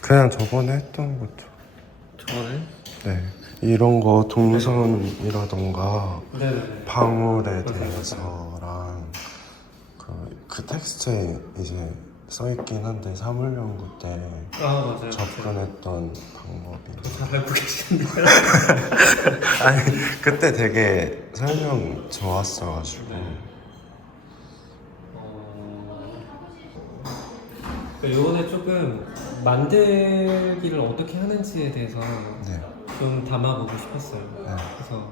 그냥 저번에 했던 것죠. 저번에? 네, 이런 거 동선이라던가 네. 방울에 대해서랑 그 텍스트에 이제 써있긴 한데 사물연구 때 맞아요. 접근했던 방법이 잘 알고 계시네요. 아니 그때 되게 설명 좋았어가지고 요번에 조금 만들기를 어떻게 하는지에 대해서 네, 좀 담아보고 싶었어요. 네, 그래서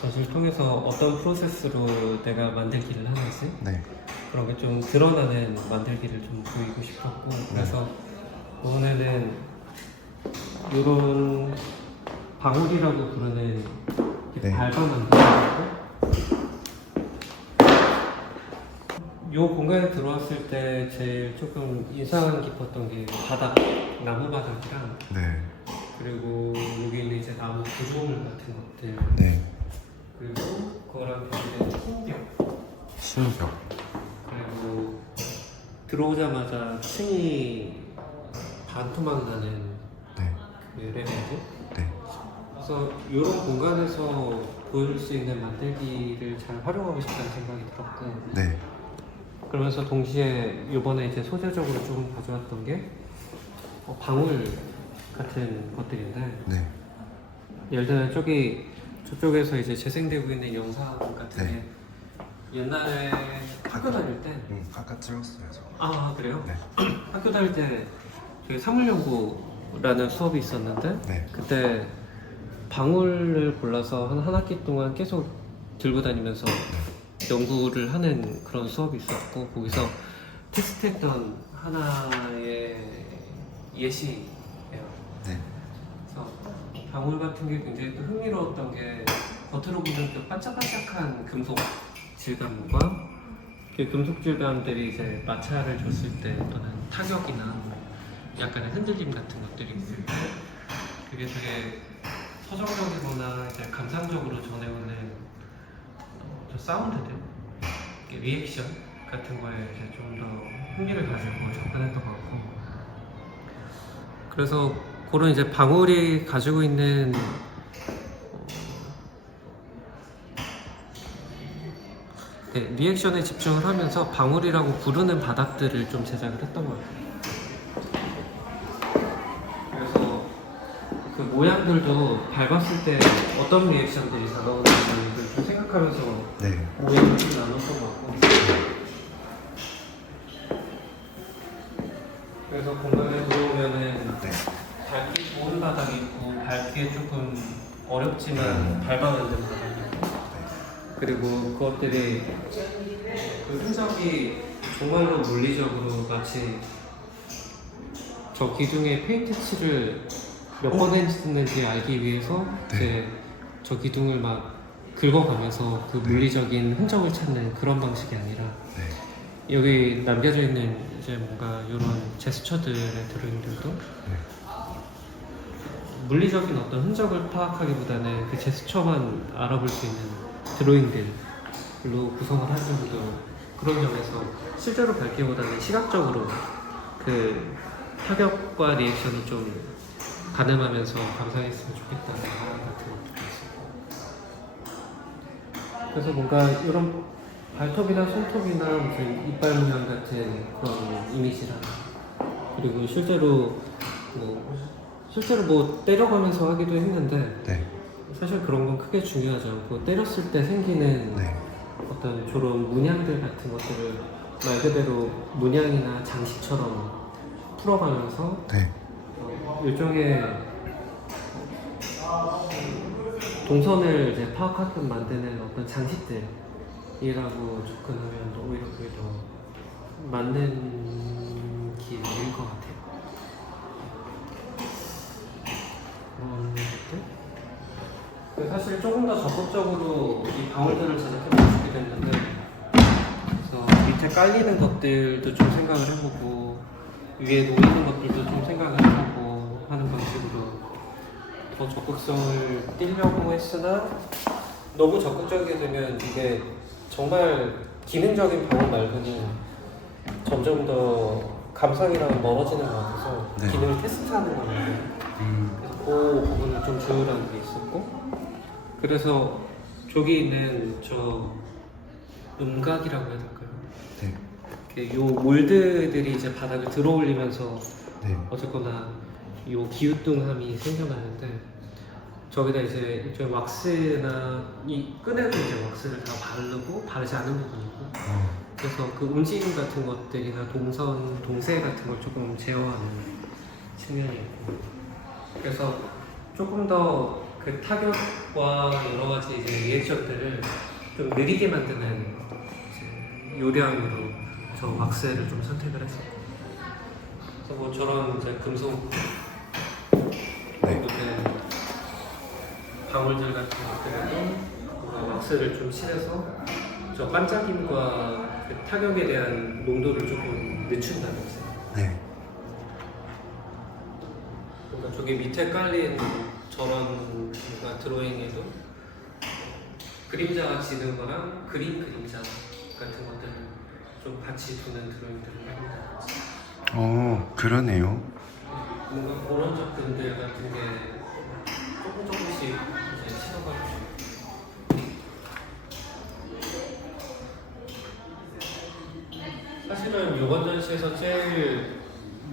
전시를 통해서 어떤 프로세스로 내가 만들기를 하는지 네, 그런 게 좀 드러나는 만들기를 좀 보이고 싶었고 그래서 이번에는 이런 방울이라고 부르는 네. 밟아 만들고 이 공간에 들어왔을 때 제일 조금 인상 깊었던 게 바닥, 나무 바닥이랑 네, 그리고 여기 있는 이제 나무 구조물 같은 것들 네. 그리고 그거랑 별개된 흰벽 신벽. 그리고 들어오자마자 층이 반토막 나는 네, 그 레벨들 네, 그래서 이런 공간에서 보여줄 수 있는 만들기를 잘 활용하고 싶다는 생각이 들었고 네, 그러면서 동시에 이번에 이제 소재적으로 조금 가져왔던 게 방울 같은 것들인데 네, 예를 들면 저쪽에서 이제 재생되고 있는 영상 같은 네. 게 옛날에 학교 다닐 때 아까 찍었어요 저. 아 그래요? 네, 학교 다닐 때 저희 사물연구라는 수업이 있었는데 네, 그때 방울을 골라서 한 학기 동안 계속 들고 다니면서 연구를 하는 그런 수업이 있었고 거기서 테스트했던 하나의 예시예요. 네, 그래서 방울 같은 게 굉장히 또 흥미로웠던 게 겉으로 보면 그 반짝반짝한 금속 질감과 그 금속 질감들이 이제 마찰을 줬을 때 또는 타격이나 뭐 약간의 흔들림 같은 것들이 있을 때 그게 되게 서정적이거나 이제 감상적으로 전해오는 저 사운드들, 리액션 같은 거에 이제 좀 더 흥미를 가지고 접근했던 것 같고 그래서 그런 이제 방울이 가지고 있는 리액션에 집중을 하면서 방울이라고 부르는 바닥들을 좀 제작을 했던 것 같아요. 그래서 그 모양들도 밟았을 때 어떤 리액션들이 다가오는지 좀 생각하면서 네, 모양을 좀 나눴던 것 같고 그래서 공간에 들어오면은 네, 밟기 좋은 바닥이 있고 밟기 조금 어렵지만 밟아 만든 바닥이 있고 그리고 그것들이 그 흔적이 정말로 물리적으로 마치 저 기둥에 페인트 칠을 몇 번 했는지 알기 위해서 이제 저 기둥을 막 긁어가면서 그 물리적인 흔적을 찾는 그런 방식이 아니라 네, 여기 남겨져 있는 이제 뭔가 이런 제스처들의 드로잉들도 물리적인 어떤 흔적을 파악하기보다는 그 제스처만 알아볼 수 있는 드로잉들로 구성을 한 정도 그런 점에서 실제로 밟기보다는 시각적으로 그 타격과 리액션이 좀 가늠하면서 감상했으면 좋겠다는 바람 같은 것도 있었고 그래서 뭔가 이런 발톱이나 손톱이나 무슨 이빨 모양 같은 그런 이미지랑 그리고 실제로 뭐 때려가면서 하기도 했는데 네, 사실 그런 건 크게 중요하지 않고 때렸을 때 생기는 네, 어떤 저런 문양들 같은 것들을 말 그대로 문양이나 장식처럼 풀어가면서 네, 일종의 동선을 이제 파악하게끔 만드는 어떤 장식들이라고 접근하면 오히려 그게 더 맞는 길일 것 같아요. 사실 조금 더 적극적으로 이 방울들을 제작해보고 싶게 됐는데 그래서 밑에 깔리는 것들도 좀 생각을 해보고 위에 놓이는 것들도 좀 생각을 해보고 하는 방식으로 더 적극성을 띠려고 했으나 너무 적극적이게 되면 이게 정말 기능적인 방어 말고는 점점 더 감상이랑 멀어지는 것 같아서 네. 기능을 테스트하는 거예요. 그래서 그 부분을 좀 조율하는 게 있었고, 그래서 저기 있는 저 음각이라고 해야 될까요? 네. 이렇게 요 몰드들이 이제 바닥을 들어올리면서 네. 어쨌거나 요 기우뚱함이 생겨나는데, 저기다 이제 저 왁스나 이 끈에도 이제 왁스를 다 바르고 바르지 않은 부분이 있고, 그래서 그 움직임 같은 것들이나 동세 같은 걸 조금 제어하는 측면이 있고, 그래서 조금 더 그 타격과 여러 가지 이제 리액션들을 좀 느리게 만드는 이제 요량으로 저 왁스를 좀 선택을 했었고, 그래서 뭐 저런 이제 금속 된 방울들 같은 것들에도 뭔가 왁스를 좀 칠해서 저 반짝임과 그 타격에 대한 농도를 조금 늦춘다는 거죠. 네. 그러니까 저기 밑에 깔린 저런 뭔가 드로잉에도 그림자가 지는 거랑 그림자 같은 것들을 좀 같이 두는 드로잉들을 합니다. 그러네요. 뭔가 그런 접근들 같은 게 조금씩 이제 시도가지고. 사실은 이번 전시에서 제일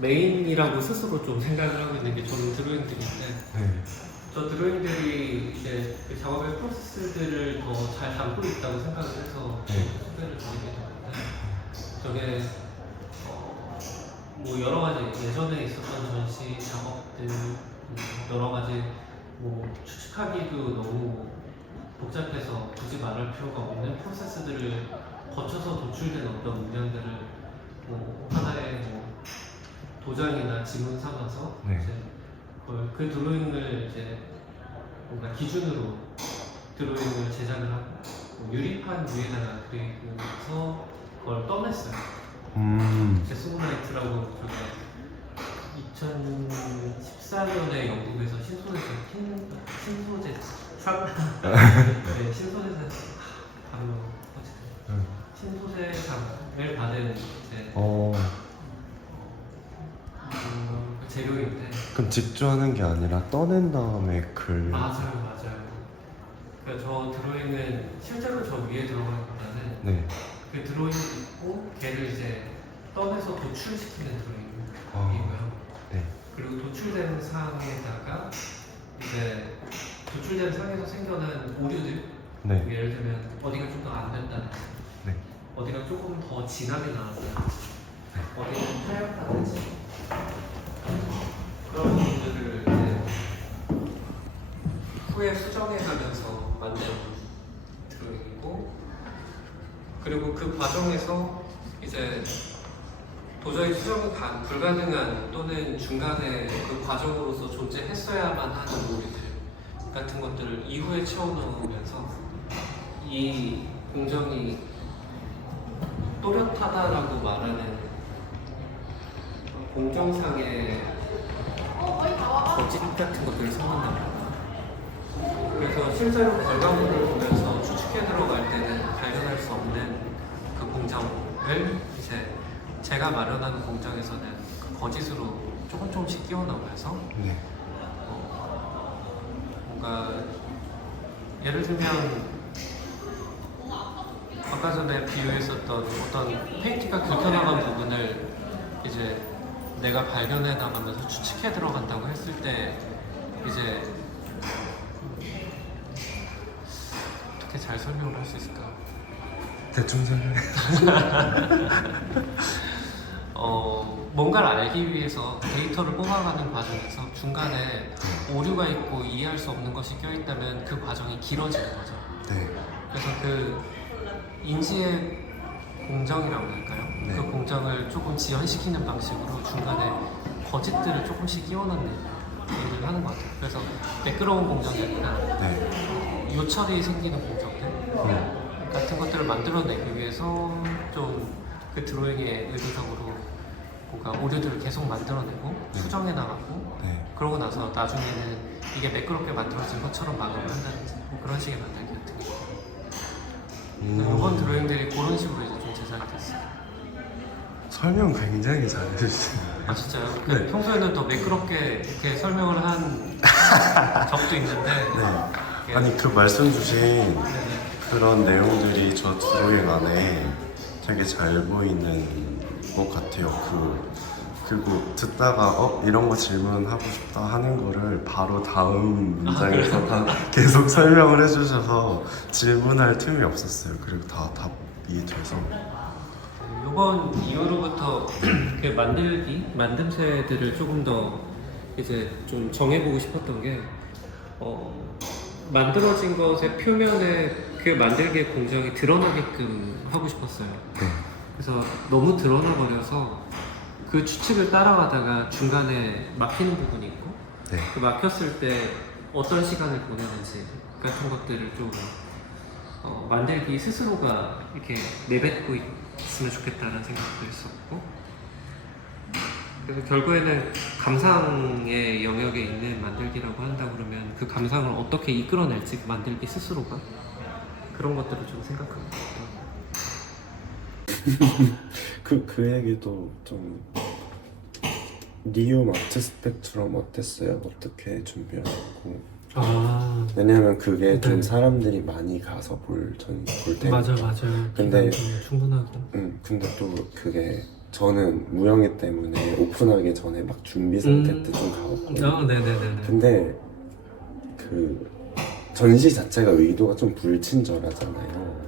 메인이라고 스스로 좀 생각을 하고 있는 게 저는 드로잉들인데, 네. 저 드로잉들이 이제 그 작업의 프로세스들을 더 잘 담고 있다고 생각을 해서 소개를 드리게 되는데, 저게 뭐 여러 가지 예전에 있었던 전시 작업들, 여러 가지 뭐 추측하기도 너무 복잡해서 굳이 말할 필요가 없는 프로세스들을 거쳐서 도출된 어떤 문양들을 뭐 하나의 뭐 도장이나 지문 삼아서 네. 이제 그 드로잉을 이제 뭔가 기준으로 드로잉을 제작을 하고 뭐 유리판 위에다가 그리고서 그걸 떠냈어요. 제스모나이트라고 저게 2014년에 영국에서 신소재상 네, 신소재상 신소재상을 받은 이제 재료인데. 그럼 직조하는 게 아니라 떠낸 다음에 맞아요. 그러니까 저 드로잉은 실제로 저 위에 들어가기보다는 네. 그 드로잉이 있고 걔를 이제 떠내서 도출시키는 드로잉이고요. 네. 그리고 도출된 상에다가 이제 도출된 상에서 생겨난 오류들, 네. 예를 들면 어디가 좀 더 안 된다든지, 네. 어디가 조금 더 진하게 나왔다든지, 어디가 좀 하얗다든지, 그런 부분들을 이제 후에 수정해가면서 만든 드로잉이고, 그리고 그 과정에서 이제 도저히 수정이 불가능한 또는 중간에 그 과정으로서 존재했어야만 하는 오류들 같은 것들을 이후에 채워넣으면서 이 공정이 또렷하다라고 말하는 공정상의 거짓 같은 것들을 섞는다. 그래서 실제로 결과물을 보면서 추측해 들어갈 때는 발견할 수 없는 그 공정을 이제 제가 마련하는 공정에서는 그 거짓으로 조금씩 끼워 넣으면서 뭔가 예를 들면 아까 전에 비유했었던 어떤 페인트가 긁혀나간 부분을 이제 내가 발견해 나가면서 추측해 들어간다고 했을 때 이제 어떻게 잘 설명을 할 수 있을까? 대충 설명해. 뭔가를 알기 위해서 데이터를 뽑아가는 과정에서 중간에 오류가 있고 이해할 수 없는 것이 껴있다면 그 과정이 길어지는 거죠. 네. 그래서 그 인지의 공정이라고 할까요? 네. 그 공정을 조금 지연시키는 방식으로 중간에 거짓들을 조금씩 끼워넣는 일을 하는 것 같아요. 그래서 매끄러운 공정이 아니라 요철이 생기는 공정들 같은 것들을 만들어내기 위해서 좀 그 드로잉에 의도적으로 뭔가 오류들을 계속 만들어내고 수정해 나가고 그러고 나서 나중에는 이게 매끄럽게 만들어진 것처럼 마감을 한다든지 뭐 그런 식의 만들기 같은 거. 이번 드로잉들이 그런 식으로 이제 좀 제작이 됐어요. 설명 굉장히 잘해주시네요. 아 진짜요? 네. 평소에는 더 매끄럽게 이렇게 설명을 한 적도 있는데 네. 아니 그 말씀 주신 그런 내용들이 저 드로잉 안에 되게 잘 보이는 것 같아요. 그리고 듣다가 이런 거 질문하고 싶다 하는 거를 바로 다음 문장에서 다 계속 설명을 해주셔서 질문할 틈이 없었어요. 그리고 다 답이 돼서. 이번 이후로부터 그 만듦새들을 조금 더 이제 좀 정해보고 싶었던 게 만들어진 것의 표면에 그 만들기의 공정이 드러나게끔 하고 싶었어요. 그래서 너무 드러나 버려서 그 추측을 따라가다가 중간에 막히는 부분이 있고 네. 그 막혔을 때 어떤 시간을 보내는지 같은 것들을 좀 만들기 스스로가 이렇게 내뱉고 있으면 좋겠다는 생각도 했었고, 그래서 결국에는 감상의 영역에 있는 만들기라고 한다 그러면 그 감상을 어떻게 이끌어낼지 만들기 스스로가 그런 것들을 좀 생각합니다. 그 얘기도 좀 리움 아트 스펙트럼 어땠어요? 어떻게 준비하셨고? 왜냐면 그게 좀 네. 사람들이 많이 가서 볼 테니까. 맞아요. 근데 충분하고. 근데 또 그게 저는 무용회 때문에 오픈하기 전에 막 준비 상태 때 좀 가봤고. 네네네. 근데 그 전시 자체가 의도가 좀 불친절하잖아요.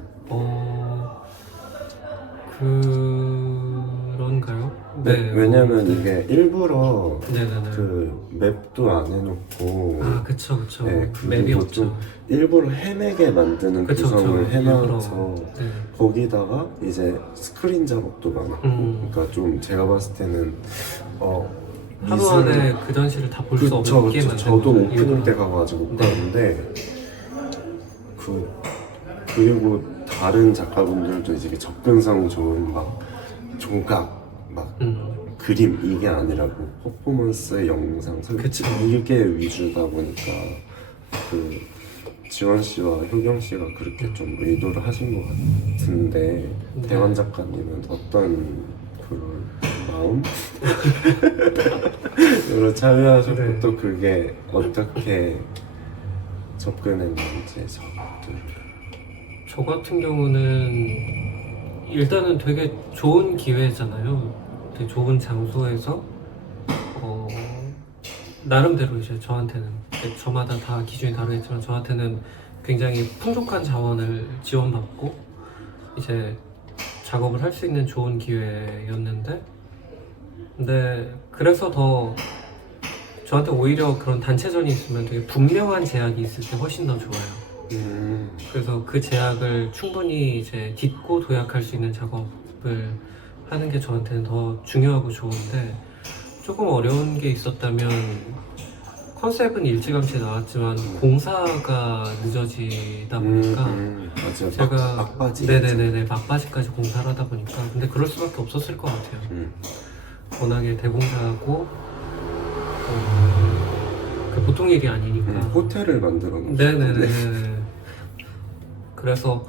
그런가요? 왜냐면 이게 일부러 네네네. 그 맵도 안 해놓고 그쵸. 네, 맵이 그리고 없죠. 좀 일부러 헤매게 만드는 그쵸. 구성을 해놔서 일부러. 네. 거기다가 이제 스크린 작업도 많았고 그러니까 좀 제가 봤을 때는 하루 안에 그 전시를 다 볼 수 없게 만든 저도 거죠, 오프닝 일부러. 때 가가지고 못 네. 봤는데 그리고 다른 작가분들도 이제 접근성 좋은 막 조각 막 그림 이게 아니라고 퍼포먼스 영상 설계 그쵸. 이게 위주다 보니까 그 지원 씨와 효경 씨가 그렇게 좀 의도를 하신 것 같은데 네. 대환 작가님은 어떤 그런 마음? 으로 참여하셨고 네. 또 그게 어떻게 접근했는지 저 같은 경우는 일단은 되게 좋은 기회잖아요. 되게 좋은 장소에서 나름대로 이제 저한테는 저마다 다 기준이 다르겠지만 저한테는 굉장히 풍족한 자원을 지원받고 이제 작업을 할 수 있는 좋은 기회였는데, 근데 그래서 더 저한테 오히려 그런 단체전이 있으면 되게 분명한 제약이 있을 때 훨씬 더 좋아요. 그래서 그 제약을 충분히 이제 딛고 도약할 수 있는 작업을 하는 게 저한테는 더 중요하고 좋은데, 조금 어려운 게 있었다면 컨셉은 일찌감치 나왔지만 공사가 늦어지다 보니까 맞아요. 제가 막바지 네네네네 막바지까지 공사를 하다 보니까, 근데 그럴 수밖에 없었을 것 같아요. 워낙에 대공사하고 그 보통 일이 아니니까. 호텔을 만들어 놓으셨 네네네. 그래서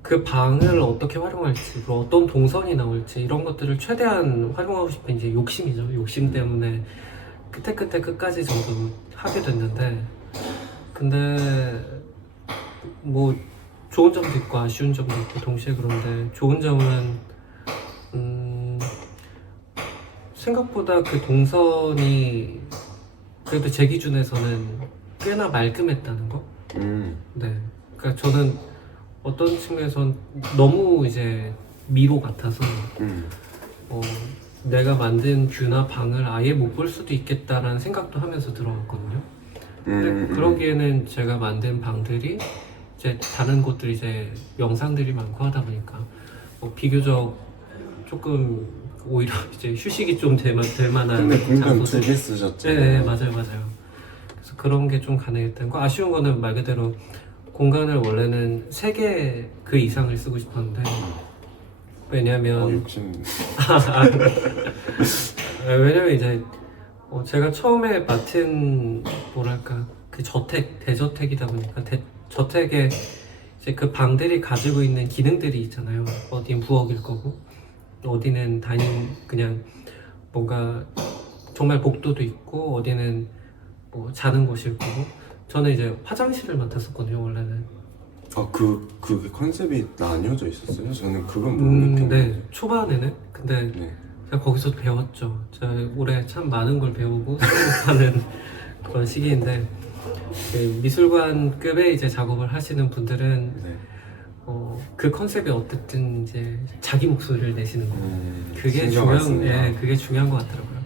그 방을 어떻게 활용할지, 그리고 어떤 동선이 나올지 이런 것들을 최대한 활용하고 싶은 이제 욕심이죠. 욕심 때문에 끝까지 저도 하게 됐는데, 근데 뭐 좋은 점도 있고 아쉬운 점도 있고 동시에 그런데, 좋은 점은 생각보다 그 동선이 그래도 제 기준에서는 꽤나 말끔했다는 거. 네. 그러니까 저는 어떤 측면에선 너무 이제 미로 같아서 내가 만든 뷰나 방을 아예 못 볼 수도 있겠다라는 생각도 하면서 들어갔거든요. 근데 그러기에는 제가 만든 방들이 이제 다른 곳들이 이제 영상들이 많고 하다 보니까 비교적 조금 오히려 이제 휴식이 좀 될 만한 근데 공간 장소들. 2개 쓰셨죠? 네, 맞아요. 그래서 그런 게 좀 가능했던 거. 아쉬운 거는 말 그대로 공간을 원래는 3개 그 이상을 쓰고 싶었는데, 왜냐면 욕심 왜냐면 이제 제가 처음에 맡은 뭐랄까 그 대저택이다 보니까 저택에 이제 그 방들이 가지고 있는 기능들이 있잖아요. 어디는 부엌일 거고, 어디는 그냥 뭔가 정말 복도도 있고, 어디는 뭐 자는 곳일 거고. 저는 이제 화장실을 맡았었거든요, 원래는. 그게 컨셉이 나뉘어져 있었어요? 저는 그건 못 느꼈는데. 네, 초반에는. 근데 네. 제가 거기서 배웠죠. 제가 올해 참 많은 걸 배우고 생각하는 그런 시기인데, 그 미술관급의 이제 작업을 하시는 분들은 네. 그 컨셉이 어쨌든 이제 자기 목소리를 내시는 거예요. 그게 신경을 쓴다. 그게 중요한 것 같더라고요.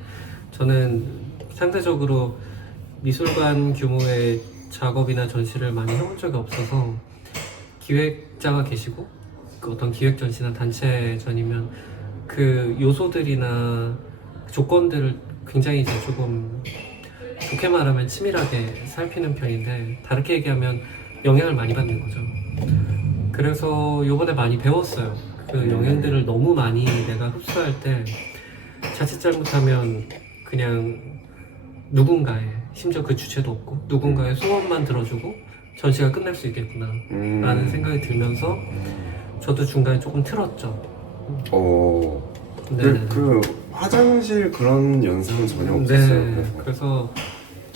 저는 상대적으로 미술관 규모의 작업이나 전시를 많이 해본 적이 없어서 기획자가 계시고 그 어떤 기획 전시나 단체 전이면 그 요소들이나 조건들을 굉장히 이제 조금 좋게 말하면 치밀하게 살피는 편인데 다르게 얘기하면 영향을 많이 받는 거죠. 그래서 요번에 많이 배웠어요. 그 영향들을 너무 많이 내가 흡수할 때 자칫 잘못하면 그냥 누군가의, 심지어 그 주체도 없고 누군가의 소원만 들어주고 전시가 끝날 수 있겠구나 라는 생각이 들면서 저도 중간에 조금 틀었죠. 근데 그 화장실 그런 연상은 전혀 없었어요. 네, 그래서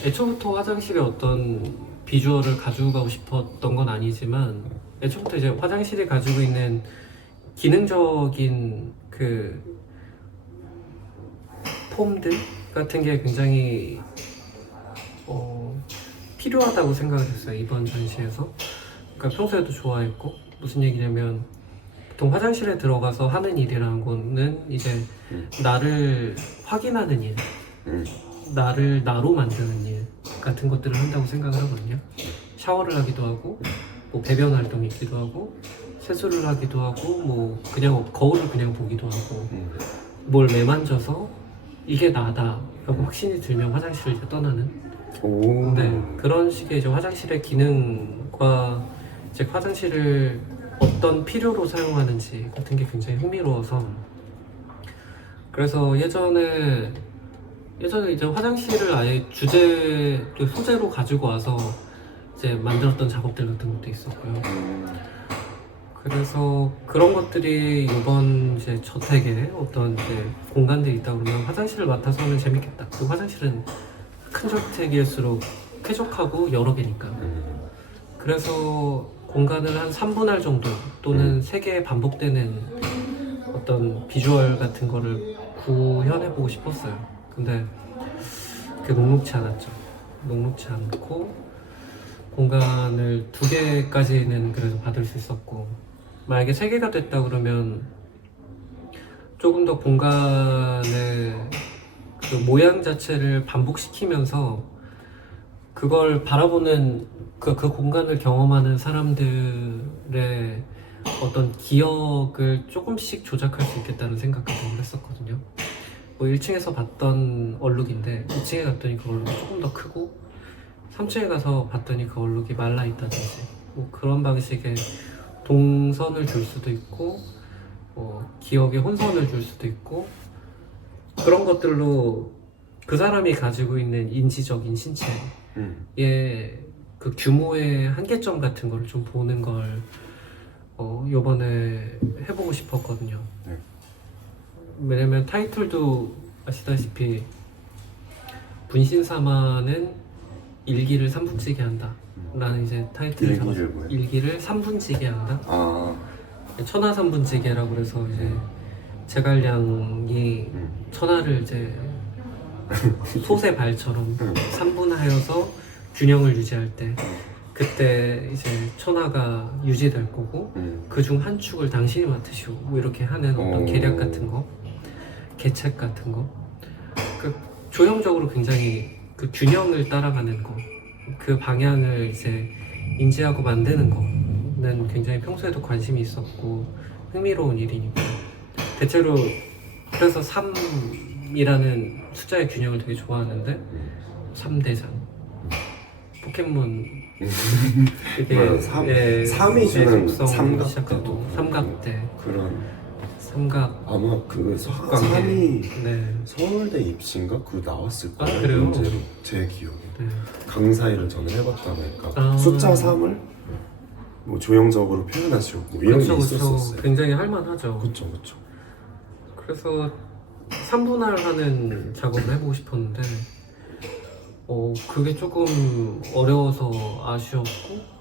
애초부터 화장실에 어떤 비주얼을 가지고 가고 싶었던 건 아니지만 애초부터 이제 화장실이 가지고 있는 기능적인 그 폼들 같은 게 굉장히 필요하다고 생각을 했어요, 이번 전시에서. 그러니까 평소에도 좋아했고, 무슨 얘기냐면 보통 화장실에 들어가서 하는 일이라는 거는 이제 나를 확인하는 일, 나를 나로 만드는 일 같은 것들을 한다고 생각을 하거든요. 샤워를 하기도 하고, 뭐 배변 활동이 있기도 하고, 세수를 하기도 하고, 뭐 그냥 거울을 그냥 보기도 하고, 뭘 매만져서 이게 나다 라고 확신이 들면 화장실을 이제 떠나는. 네, 그런 식의 이제 화장실의 기능과 이제 화장실을 어떤 필요로 사용하는지 같은 게 굉장히 흥미로워서, 그래서 예전에 이제 화장실을 아예 소재로 가지고 와서 이제 만들었던 작업들 같은 것도 있었고요. 그래서 그런 것들이 이번 이제 저택에 어떤 이제 공간들이 있다 그러면 화장실을 맡아서 하면 재밌겠다. 그 화장실은 큰 저택일수록 쾌적하고 여러 개니까. 그래서 공간을 한 3분할 정도 또는 3개 반복되는 어떤 비주얼 같은 거를 구현해보고 싶었어요. 근데 그게 녹록치 않았죠. 녹록치 않고 공간을 2개까지는 그래도 받을 수 있었고, 만약에 3개가 됐다 그러면 조금 더 공간의 그 모양 자체를 반복시키면서 그걸 바라보는 그 공간을 경험하는 사람들의 어떤 기억을 조금씩 조작할 수 있겠다는 생각을 했었거든요. 뭐 1층에서 봤던 얼룩인데 2층에 갔더니 그 얼룩이 조금 더 크고 3층에 가서 봤더니 그 얼룩이 말라있다든지 뭐 그런 방식의 동선을 줄 수도 있고 기억의 혼선을 줄 수도 있고, 그런 것들로 그 사람이 가지고 있는 인지적인 신체의 그 규모의 한계점 같은 걸 좀 보는 걸 요번에 해보고 싶었거든요. 네. 왜냐면 타이틀도 아시다시피 분신사마는 일기를 3분지게 한다 라는 이제 타이틀을 잡았어요. 일기를 3분지게 한다? 천하 3분지게라고 그래서 이제 제갈량이 천하를 이제 솥의 발처럼 3분하여서 균형을 유지할 때 그때 이제 천하가 유지될 거고 그중 한 축을 당신이 맡으시오 뭐 이렇게 하는 어떤 계략 같은 거, 계책 같은 거, 그 조형적으로 굉장히 그 균형을 따라가는 거, 그 방향을 이제 인지하고 만드는 거는 굉장히 평소에도 관심이 있었고 흥미로운 일이니까. 대체로 그래서 3이라는 숫자의 균형을 되게 좋아하는데 3대장 포켓몬 이게 3이 주는 삼각대 그런 삼각 아마 그 관계. 산이 네. 서울대 입시인가 그거 나왔을 거예요. 그래요? 문제로 제 기억에. 네. 강사일을 저는 해봤다 보니까 아. 숫자 3을 뭐 조형적으로 표현하시고 뭐 이런 게 그쵸. 있었었어요. 굉장히 할만하죠. 그쵸 그쵸. 그래서 3분할하는 작업을 해보고 싶었는데 그게 조금 어려워서 아쉬웠고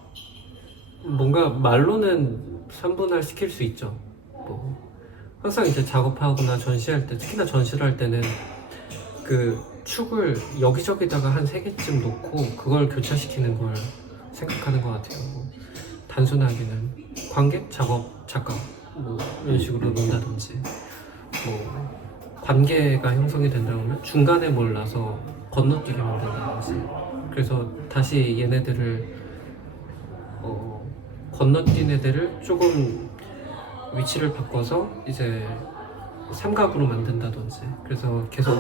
뭔가 말로는 3분할 시킬 수 있죠. 뭐 항상 이제 작업하거나 전시할 때 특히나 전시를 할 때는 그 축을 여기저기다가 한 3개쯤 놓고 그걸 교차시키는 걸 생각하는 것 같아요. 뭐 단순하게는 관계, 작업, 작가 뭐 이런 식으로 논다든지 뭐 관계가 형성이 된다면 중간에 뭘 놔서 건너뛰게 만든다든지 그래서 다시 얘네들을 건너뛴 애들을 조금 위치를 바꿔서 이제 삼각으로 만든다든지 그래서 계속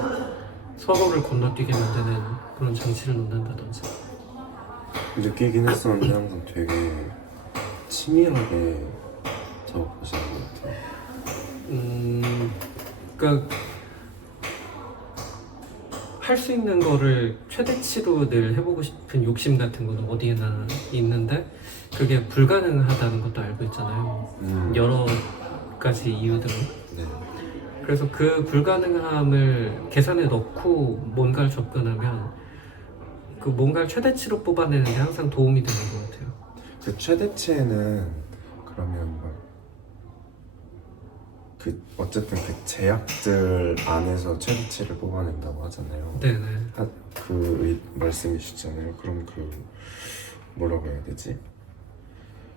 서로를 건너뛰게 만드는 그런 장치를 놓는다든지 느끼긴 했었는데 항상 되게 치밀하게 작업하시는 것 같아요. 그러니까 할 수 있는 거를 최대치로 늘 해보고 싶은 욕심 같은 건 어디에나 있는데 그게 불가능하다는 것도 알고 있잖아요. 여러 가지 이유들로. 네. 그래서 그 불가능함을 계산에 넣고 뭔가를 접근하면 그 뭔가를 최대치로 뽑아내는데 항상 도움이 되는 것 같아요. 그 최대치에는 그러면 어쨌든 그 제약들 안에서 최대치를 뽑아낸다고 하잖아요. 네네. 그 말씀이시잖아요. 그럼 뭐라고 해야 되지?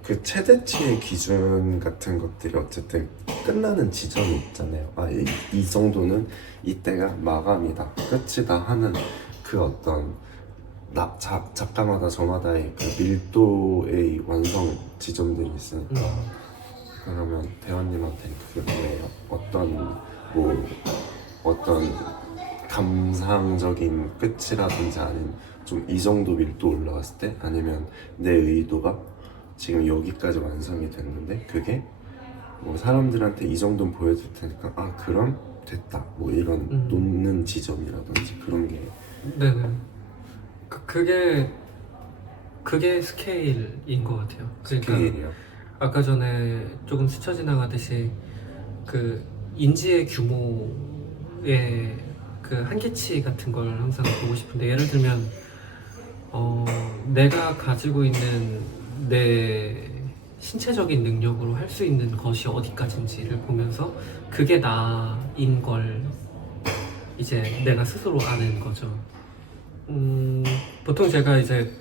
그 최대치의 기준 같은 것들이 어쨌든 끝나는 지점이 있잖아요. 이 정도는 이때가 마감이다, 끝이다 하는 그 어떤 작가마다 저마다의 그 밀도의 완성 지점들이 있으니까 그러면 대원님한테 그게 어떤 감상적인 끝이라든지 아니면 좀 이 정도 밀도 올라갔을 때 아니면 내 의도가 지금 여기까지 완성이 됐는데 그게 뭐 사람들한테 이 정도는 보여줄 테니까 그럼 됐다 뭐 이런 놓는 지점이라든지 그런 게 네네. 그게 스케일인 것 같아요. 그러니까 스케일이요. 아까 전에 조금 스쳐 지나가듯이 그 인지의 규모의 그 한계치 같은 걸 항상 보고 싶은데 예를 들면 내가 가지고 있는 내 신체적인 능력으로 할 수 있는 것이 어디까지인지를 보면서 그게 나인 걸 이제 내가 스스로 아는 거죠. 보통 제가 이제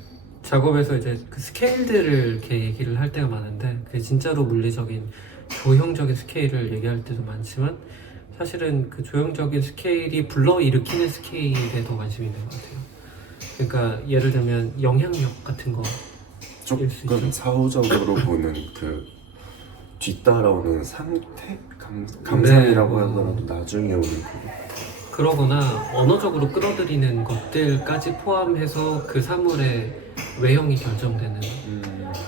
작업에서 이제 그 스케일들을 이렇게 얘기를 할 때가 많은데 그게 진짜로 물리적인 조형적인 스케일을 얘기할 때도 많지만 사실은 그 조형적인 스케일이 불러일으키는 스케일에 더 관심이 있는 것 같아요. 그러니까 예를 들면 영향력 같은 거 조금 사후적으로 보는 그 뒤따라오는 상태? 감상이라고 네, 하더라도 나중에 오는 그러거나 언어적으로 끌어들이는 것들까지 포함해서 그 사물의 외형이 결정되는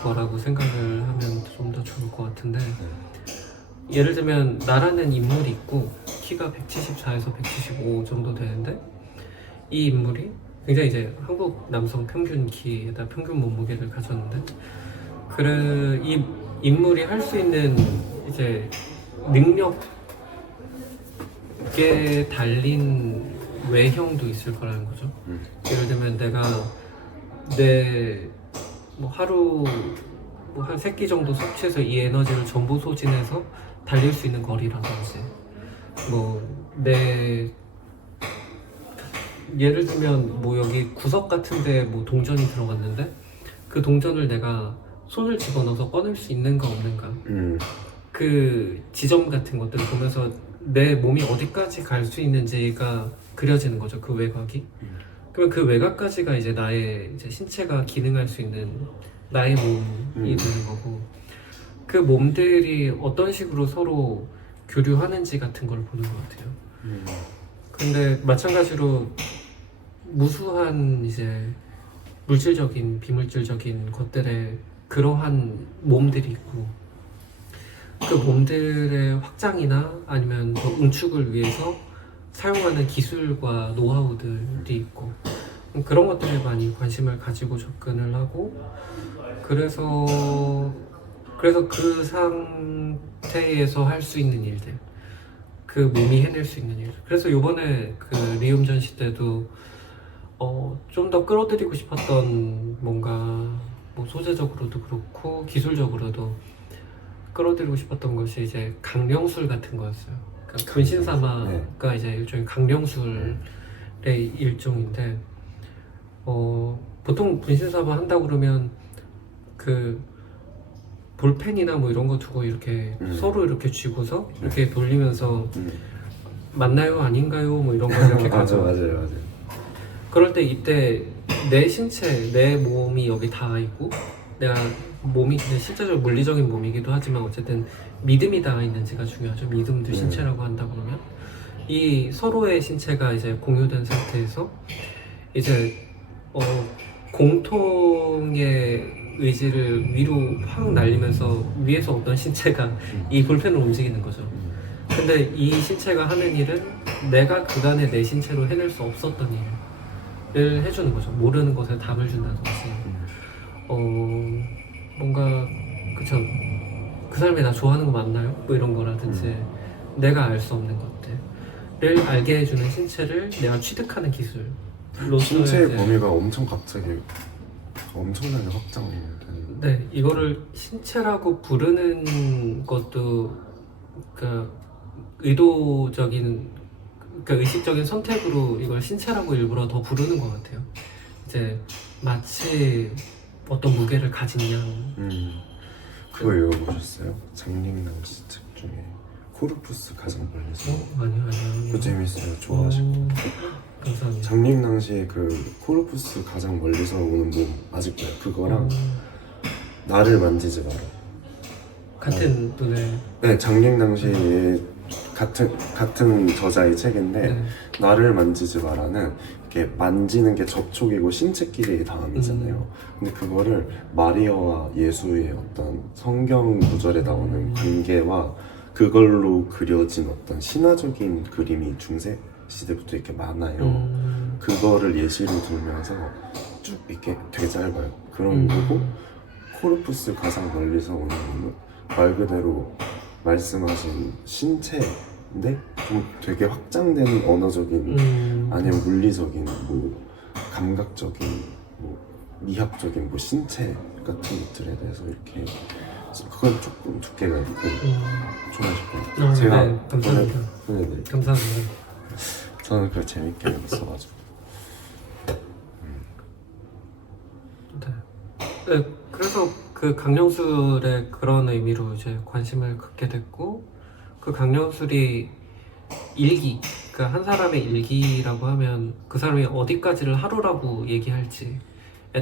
거라고 생각을 하면 좀 더 좋을 것 같은데 예를 들면 나라는 인물이 있고 키가 174에서 175 정도 되는데 이 인물이 굉장히 이제 한국 남성 평균 키에다 평균 몸무게를 가졌는데 이 인물이 할 수 있는 이제 능력에 달린 외형도 있을 거라는 거죠. 예를 들면 내가 뭐 하루 뭐 한 3끼 정도 섭취해서 이 에너지를 전부 소진해서 달릴 수 있는 거리라든지 예를 들면 뭐 여기 구석 같은데 뭐 동전이 들어갔는데 그 동전을 내가 손을 집어넣어서 꺼낼 수 있는가 없는가 그 지점 같은 것들을 보면서 내 몸이 어디까지 갈 수 있는지가 그려지는 거죠. 그 외곽이. 그러면 그 외곽까지가 이제 나의 이제 신체가 기능할 수 있는 나의 몸이 되는 거고 그 몸들이 어떤 식으로 서로 교류하는지 같은 걸 보는 것 같아요. 근데 마찬가지로 무수한 이제 물질적인 비물질적인 것들에 그러한 몸들이 있고 그 몸들의 확장이나 아니면 더 응축을 위해서 사용하는 기술과 노하우들이 있고 그런 것들에 많이 관심을 가지고 접근을 하고 그래서 그 상태에서 할 수 있는 일들 그 몸이 해낼 수 있는 일 그래서 요번에 그 리움 전시 때도 좀 더 끌어들이고 싶었던 뭔가 뭐 소재적으로도 그렇고 기술적으로도 끌어들이고 싶었던 것이 이제 강령술 같은 거였어요. 그러니까 분신사마가 이제 일종의 강령술의 일종인데 보통 분신사마 한다고 그러면 그 볼펜이나 뭐 이런 거 두고 이렇게 서로 이렇게 쥐고서 이렇게 돌리면서 맞나요 아닌가요 뭐 이런 거 이렇게 가져. 맞아요. 그럴 때 이때 내 신체 내 몸이 여기 닿아 있고 내가 몸이 그냥 실제적으로 물리적인 몸이기도 하지만 어쨌든 믿음이 닿아 있는지가 중요하죠. 믿음도 신체라고 한다 그러면 이 서로의 신체가 이제 공유된 상태에서 이제 공통의 의지를 위로 확 날리면서 위에서 어떤 신체가 이 볼펜을 움직이는 거죠. 근데 이 신체가 하는 일은 내가 그간의 내 신체로 해낼 수 없었던 일을 해주는 거죠. 모르는 것에 답을 준다든지 뭔가 그쵸 그 사람이 나 좋아하는 거 맞나요? 뭐 이런 거라든지 내가 알 수 없는 것들을 알게 해주는 신체를 내가 취득하는 기술 신체의 범위가 엄청 갑자기 엄청나게 확장되는. 네, 이거를 신체라고 부르는 것도 그 의도적인 그러니까 의식적인 선택으로 이걸 신체라고 일부러 더 부르는 것 같아요. 이제 마치 어떤 무게를 가진 양. 그거 읽어보셨어요? 장림낭시 책 중에 코르푸스 가장 멀리서. 아니요. 그거 재밌어요. 좋아하시고. 감사합니다. 장림낭시의 그 코르푸스 가장 멀리서 오는 몸 아직 봐요. 그거랑 나를 만지지 마라. 같은 눈에. 네, 장림낭시의 같은 저자의 책인데 네. 나를 만지지 마라는 이렇게 만지는 게 접촉이고 신체끼리의 닿음이잖아요. 근데 그거를 마리아와 예수의 어떤 성경 구절에 나오는 관계와 그걸로 그려진 어떤 신화적인 그림이 중세 시대부터 이렇게 많아요. 그거를 예시로 들면서 쭉 이렇게 되게 짧아요. 그런 거고 코르푸스 가장 멀리서 오는 거는 말 그대로 말씀하신 신체인데 좀 되게 확장된 언어적인 아니면 물리적인 뭐 감각적인 뭐 미학적인 뭐 신체 같은 것들에 대해서 이렇게 그건 조금 두께가 있고 좋아하실 거예요. 제가 네, 감사합니다. 보내드릴게요. 감사합니다. 저는 그걸 재밌게 읽었어가지고. 네, 그래서 그 강령술의 그런 의미로 이제 관심을 갖게 됐고 그 강령술이 일기, 그러니까 한 사람의 일기라고 하면 그 사람이 어디까지를 하루라고 얘기할지에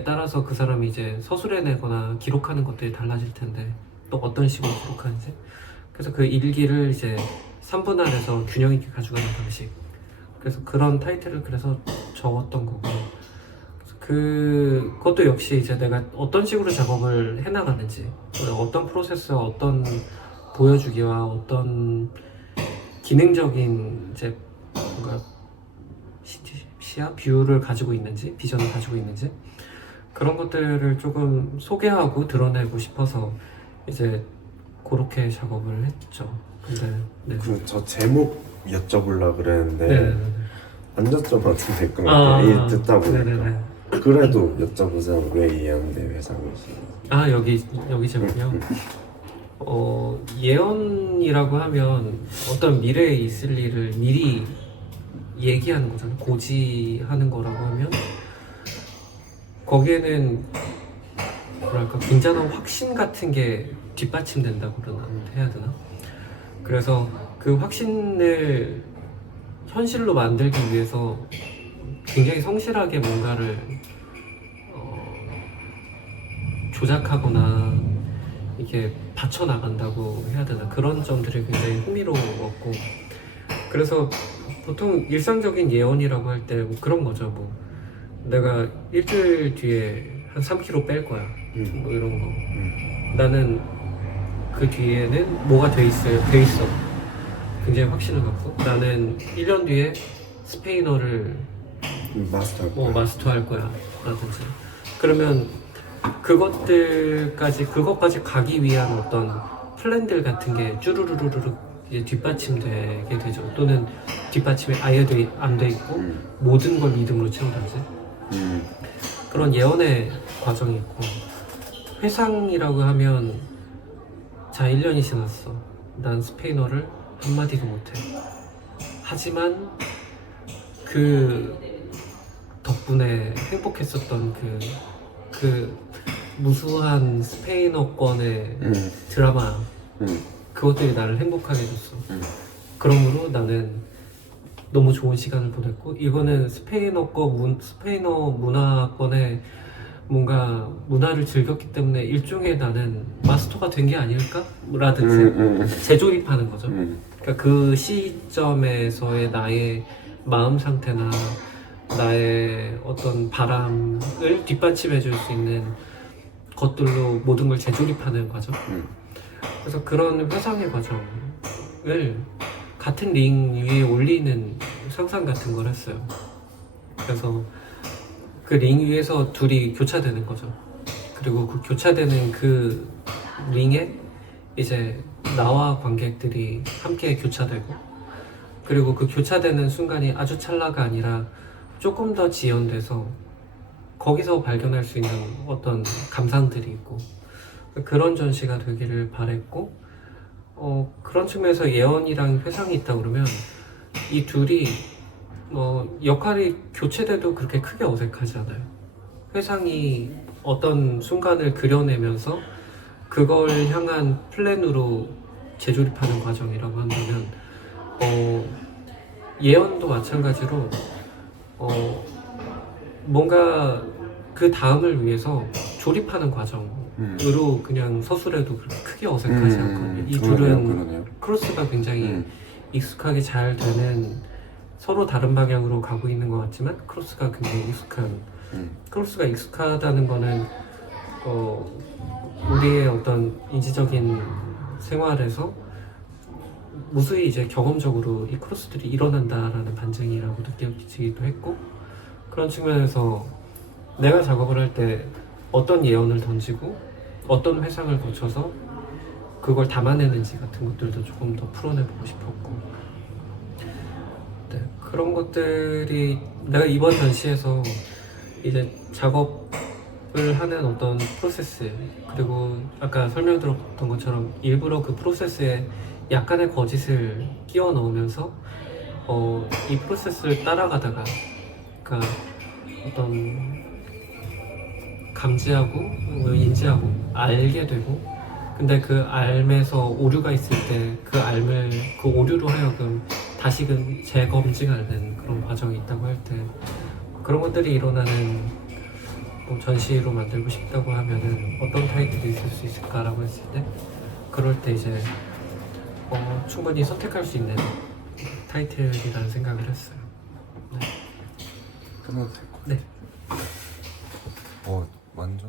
따라서 그 사람이 이제 서술해내거나 기록하는 것들이 달라질 텐데 또 어떤 식으로 기록하는지 그래서 그 일기를 이제 3분할해서 균형 있게 가져가는 방식 그래서 그런 타이틀을 그래서 적었던 거고 그것도 역시 이제 내가 어떤 식으로 작업을 해나가는지 어떤 프로세스와 어떤 보여주기와 어떤 기능적인 이제 뭔가 시야, 뷰를 가지고 있는지 비전을 가지고 있는지 그런 것들을 조금 소개하고 드러내고 싶어서 이제 그렇게 작업을 했죠. 근데 네. 저 제목 여쭤보려고 그랬는데 네. 안 여쭤봐도 될 것 같아요. 듣다 보니까. 네네네. 그래도 여쭤보자. 왜 예언대 회장이신지. 아 여기 제목이요? 예언이라고 하면 어떤 미래에 있을 일을 미리 얘기하는 거잖아요. 고지하는 거라고 하면 거기에는 뭐랄까 굉장한 확신 같은 게 뒷받침된다고 해야 되나? 그래서 그 확신을 현실로 만들기 위해서 굉장히 성실하게 뭔가를 조작하거나 이렇게 받쳐나간다고 해야 되나 그런 점들이 굉장히 흥미로웠고 그래서 보통 일상적인 예언이라고 할 때 뭐 그런 거죠. 뭐 내가 일주일 뒤에 한 3kg 뺄 거야 뭐 이런 거 나는 그 뒤에는 뭐가 돼 있어. 굉장히 확신을 갖고 나는 1년 뒤에 스페인어를 마스터할 거야. 마스터할 거야 라든지 그러면 그것까지 가기 위한 어떤 플랜들 같은 게 쭈루루루루 이제 뒷받침되게 되죠. 또는 뒷받침이 아예 안 돼 있고 모든 걸 믿음으로 채우든지 그런 예언의 과정이 있고 회상이라고 하면 자 1년이 지났어. 난 스페인어를 한마디도 못해. 하지만 그 덕분에 행복했었던 그 무수한 스페인어권의 드라마 그것들이 나를 행복하게 해줬어. 그러므로 나는 너무 좋은 시간을 보냈고 이거는 스페인어 문화권의 뭔가 문화를 즐겼기 때문에 일종의 나는 마스터가 된 게 아닐까? 라든지 재조립하는 거죠. 그러니까 그 시점에서의 나의 마음 상태나 나의 어떤 바람을 뒷받침해 줄 수 있는 것들로 모든 걸 재조립하는 과정. 그래서 그런 회상의 과정을 같은 링 위에 올리는 상상 같은 걸 했어요. 그래서 그 링 위에서 둘이 교차되는 거죠. 그리고 그 교차되는 그 링에 이제 나와 관객들이 함께 교차되고 그리고 그 교차되는 순간이 아주 찰나가 아니라 조금 더 지연돼서 거기서 발견할 수 있는 어떤 감상들이 있고 그런 전시가 되기를 바랬고 그런 측면에서 예언이랑 회상이 있다 그러면 이 둘이 역할이 교체돼도 그렇게 크게 어색하지 않아요. 회상이 어떤 순간을 그려내면서 그걸 향한 플랜으로 재조립하는 과정이라고 한다면 예언도 마찬가지로 뭔가 그 다음을 위해서 조립하는 과정으로 그냥 서술해도 그렇게 크게 어색하지 않거든요. 이 둘은 그러네요. 크로스가 굉장히 익숙하게 잘 되는 서로 다른 방향으로 가고 있는 것 같지만 크로스가 굉장히 익숙한 크로스가 익숙하다는 거는 우리의 어떤 인지적인 생활에서 무수히 이제 경험적으로 이 크로스들이 일어난다라는 반증이라고 느껴지기도 했고 그런 측면에서 내가 작업을 할 때 어떤 예언을 던지고 어떤 회상을 거쳐서 그걸 담아내는지 같은 것들도 조금 더 풀어내보고 싶었고 네, 그런 것들이 내가 이번 전시에서 이제 작업을 하는 어떤 프로세스 그리고 아까 설명드렸던 것처럼 일부러 그 프로세스에 약간의 거짓을 끼워 넣으면서 이 프로세스를 따라가다가 그러니까 어떤 감지하고 인지하고 알게 되고 근데 그 알에서 오류가 있을 때 그 알을 그 오류로 하여금 다시금 재검증하는 그런 과정이 있다고 할 때 그런 것들이 일어나는 전시로 만들고 싶다고 하면은 어떤 타이틀이 있을 수 있을까라고 했을 때 그럴 때 이제 충분히 선택할 수 있는 타이틀이라는 생각을 했어요. 네. 끝나도 될것 네. 같아요. 완전